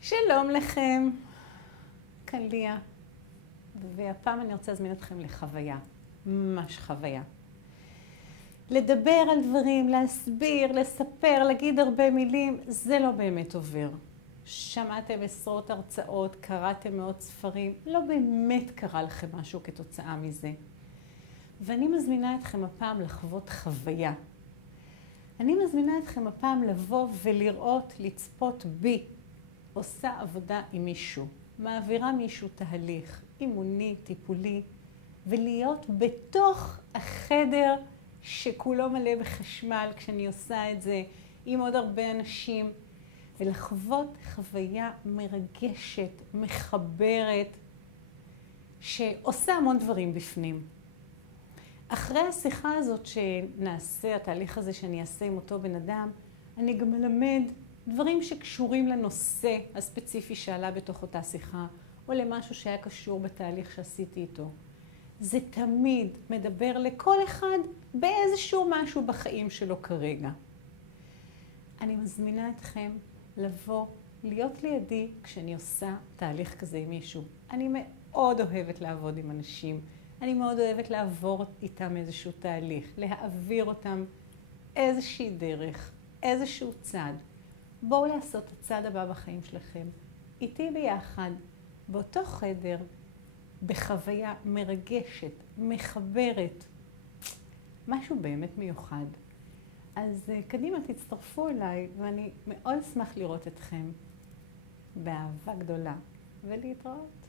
שלום לכם, כאן ליה, והפעם אני רוצה להזמין אתכם לחוויה, ממש חוויה. לדבר על דברים, להסביר, לספר, להגיד הרבה מילים, זה לא באמת עובר. שמעתם עשרות הרצאות, קראתם מאות ספרים, לא באמת קרה לכם משהו כתוצאה מזה. ואני מזמינה אתכם הפעם לחוות חוויה. אני מזמינה אתכם הפעם לבוא ולראות, לצפות בי, עושה עבודה עם מישהו, מעבירה מישהו תהליך אימוני, טיפולי, ולהיות בתוך החדר שכולו מלא בחשמל כשאני עושה את זה עם עוד הרבה אנשים, ולחוות חוויה מרגשת, מחברת, שעושה המון דברים בפנים. אחרי השיחה הזאת שנעשה, התהליך הזה שאני אעשה עם אותו בן אדם, אני גם מלמד דברים שקשורים לנושא הספציפי שעלה בתוך אותה שיחה, או למשהו שהיה קשור בתהליך שעשיתי איתו. זה תמיד מדבר לכל אחד באיזשהו משהו בחיים שלו כרגע. אני מזמינה אתכם לבוא, להיות לידי כשאני עושה תהליך כזה עם מישהו. אני מאוד אוהבת לעבוד עם אנשים. אני מאוד אוהבת לעבור איתם איזשהו תהליך, להעביר אותם איזושהי דרך, איזשהו צעד. בואו לעשות את הצעד הבא בחיים שלכם. איתי ביחד, באותו חדר, בחוויה מרגשת, מחברת, משהו באמת מיוחד. אז קדימה, תצטרפו אליי, ואני מאוד אשמח לראות אתכם באהבה גדולה, ולהתראות.